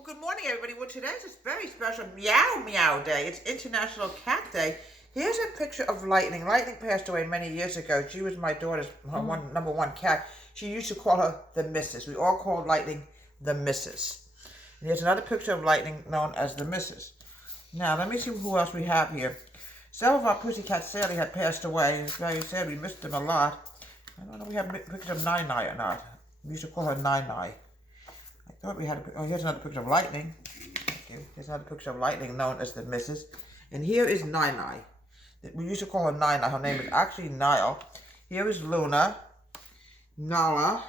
Well, good morning, everybody. Well, today's a very special Meow Meow Day. It's International Cat Day. Here's a picture of Lightning. Lightning passed away many years ago. She was my daughter's number one cat. She used to call her the Missus. We all called Lightning the Missus. And here's another picture of Lightning known as the Missus. Now, let me see who else we have here. Some of our Pussycats sadly had passed away, and it's very sad. We missed them a lot. I don't know if we have pictures of Nine Nine or not. We used to call her Nine Nine. I thought we had here's another picture of Lightning. Here's another picture of Lightning known as the Missus. And here is Nine Nine. We used to call her Nine Nine. Her name is actually Nile. Here is Luna. Nala.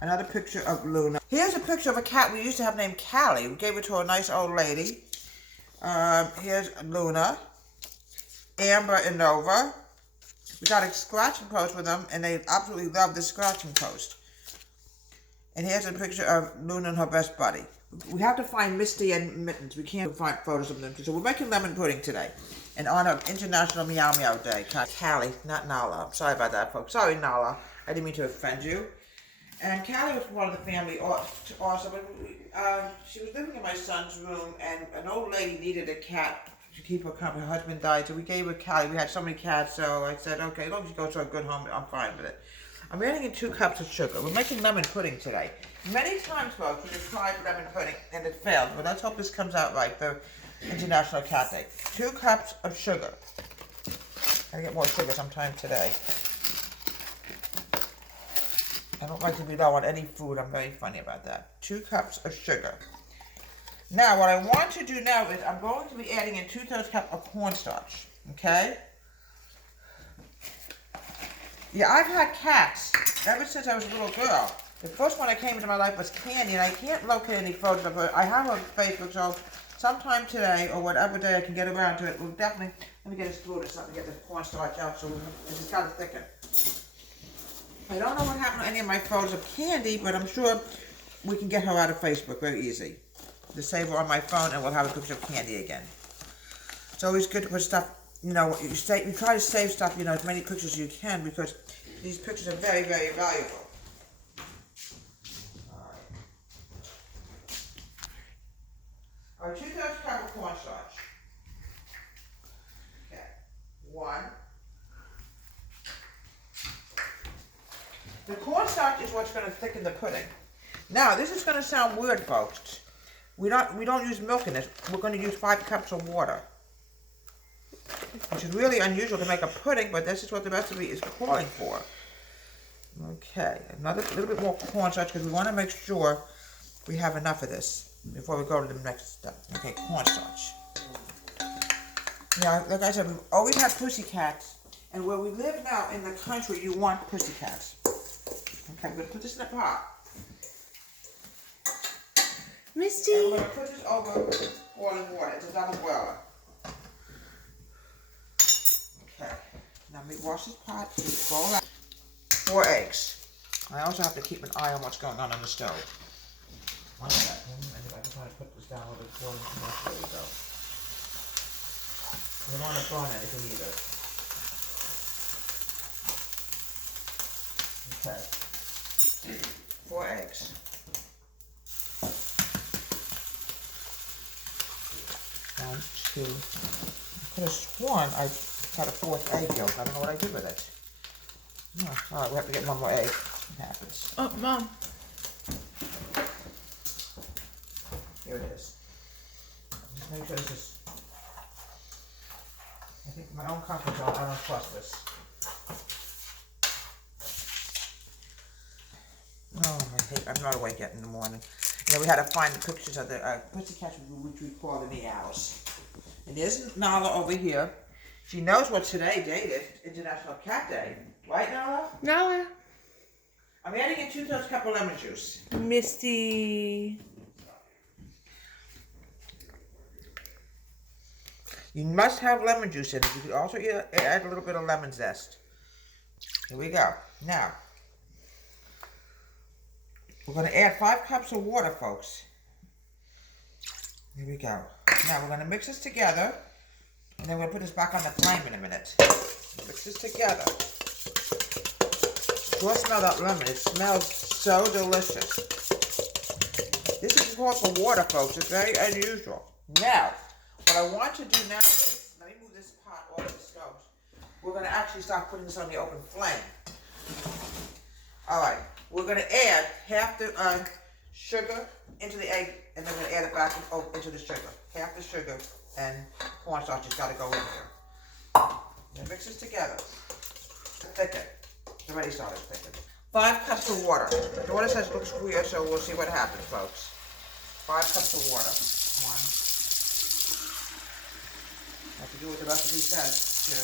Another picture of Luna. Here's a picture of a cat we used to have named Cali. We gave it to a nice old lady. Here's Luna. Amber and Nova. We got a scratching post with them, and they absolutely love this scratching post. And here's a picture of Luna and her best buddy. We have to find Misty and Mittens. We can't find photos of them. So we're making lemon pudding today in honor of International Meow Meow Day. Cali, not Nala. I'm sorry about that, folks. Sorry, Nala. I didn't mean to offend you. And Cali was one of the family also. But she was living in my son's room, and an old lady needed a cat to keep her company. Her husband died, so we gave her Cali. We had so many cats, so I said, okay, as long as she goes to a good home, I'm fine with it. I'm adding in 2 cups of sugar. We're making lemon pudding today. Many times, folks, we have tried lemon pudding and it failed. But let's hope this comes out right for International Cat Day. 2 cups of sugar. Gotta get more sugar sometime today. I don't like to be low on any food. I'm very funny about that. 2 cups of sugar. Now, what I want to do now is I'm going to be adding in 2/3 cup of cornstarch. Okay? Yeah, I've had cats ever since I was a little girl. The first one that came into my life was Candy, and I can't locate any photos of her. I have her on Facebook, so sometime today, or whatever day I can get around to it, we'll definitely, let me get a spoon or something to get the cornstarch out, so it's got to thicken. I don't know what happened to any of my photos of Candy, but I'm sure we can get her out of Facebook very easy. Just save her on my phone, and we'll have a picture of Candy again. It's always good to put stuff, you know, you try to save stuff, you know, as many pictures as you can, because these pictures are very, very valuable. All right, 2/3 cup of cornstarch. Okay, 1. The cornstarch is what's going to thicken the pudding. Now, this is going to sound weird, folks. We don't use milk in this. We're going to use 5 cups of water, which is really unusual to make a pudding, but this is what the recipe is calling for. Okay, another little bit more cornstarch because we want to make sure we have enough of this before we go to the next step. Okay, cornstarch. Now, like I said, we've always had Pussycats, and where we live now in the country, you want Pussycats. Okay, I'm going to put this in a pot. Misty. And we're going to put this over boiling water. It's a double boiler. Okay, now let me wash this pot. Boil out. 4 eggs. I also have to keep an eye on what's going on the stove. 1 second, and if I can try to put this down a little bit more, there we go. You don't want to burn anything either. Okay. 4 eggs. One, 2. I could have sworn I had a 4th egg yolk. I don't know what I did with it. Oh, all right, we have to get 1 more egg. It happens. Oh, Mom. Here it is. Just make sure this is. I think my own comfort zone. I don't trust this. Oh, I'm not awake yet in the morning. You know, we had to find the pictures of the Pussycats, which we call the meows. And there's Nala over here. She knows what today date is. International Cat Day. Right, Nala? Nala. I'm adding in 2/3 cup of lemon juice. Misty. You must have lemon juice in it. You could also add a little bit of lemon zest. Here we go. Now, we're going to add 5 cups of water, folks. Here we go. Now, we're going to mix this together, and then we'll put this back on the flame in a minute. Mix this together. Do I smell that lemon? It smells so delicious. This is called for water, folks. It's very unusual. Now, what I want to do now is, let me move this pot off the stove. We're going to actually start putting this on the open flame. All right, we're going to add half the sugar into the egg, and then we're going to add it back into the sugar. Half the sugar and cornstarch has got to go in there. Then mix this together. Thicken. It's already started thickening. 5 cups of water. My daughter says it looks weird, so we'll see what happens, folks. 5 cups of water. 1. Have to do what the recipe says. 2.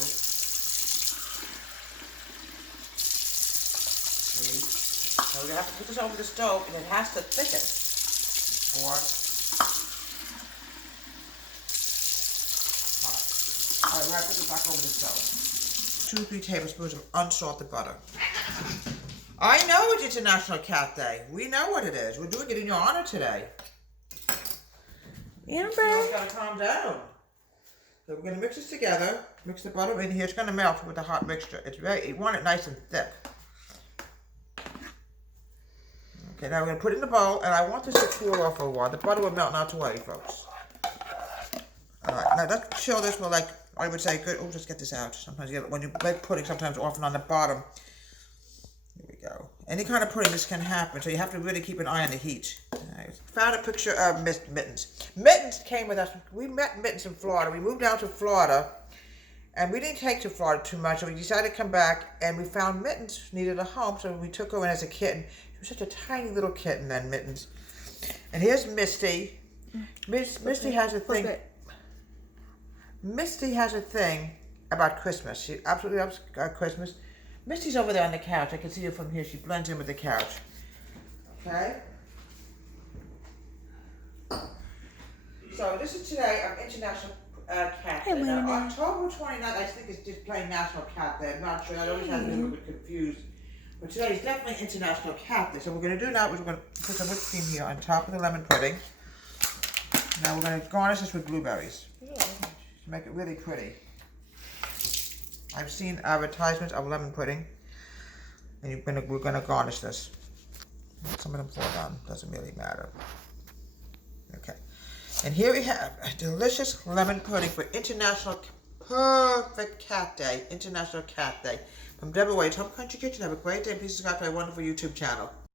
3. Now we're going to have to put this over the stove, and it has to thicken. 4. 5. All right, we're going to put this back over the stove. 2 to 3 tablespoons of unsalted butter. I know it's International Cat Day. We know what it is. We're doing it in your honor today. Yeah, You bro. gotta calm down. So we're gonna mix this together. Mix the butter in here. It's gonna melt with the hot mixture. You want it nice and thick. Okay, now we're gonna put it in the bowl, and I want this to cool off for a while. The butter will melt, not to worry, folks. All right, now let's chill this for like, I would say, good. Oh, just get this out. Sometimes you get, when you make pudding, sometimes often on the bottom. Here we go. Any kind of pudding, this can happen, so you have to really keep an eye on the heat. Right. Found a picture of Mittens. Mittens came with us. We met Mittens in Florida. We moved down to Florida, and we didn't take to Florida too much, so we decided to come back, and we found Mittens needed a home, so we took her in as a kitten. She was such a tiny little kitten then, Mittens. And here's Misty. Misty has a thing. Misty has a thing about Christmas. She absolutely loves Christmas. Misty's over there on the couch. I can see her from here. She blends in with the couch. Okay? So this is today of International Cat Day. Now, October 29th, I think, is just plain National Cat Day. I'm not sure. I always have been a little bit confused. But today is definitely International Cat Day. So what we're going to do now is we're going to put some whipped cream here on top of the lemon pudding. Now we're going to garnish this with blueberries. To make it really pretty. I've seen advertisements of lemon pudding, and we're gonna garnish this. Some of them fall down, doesn't really matter. Okay, and here we have a delicious lemon pudding for Perfect Cat Day, International Cat Day. From Deborah Wade's Home Country Kitchen. Have a great day. Please subscribe to my wonderful YouTube channel.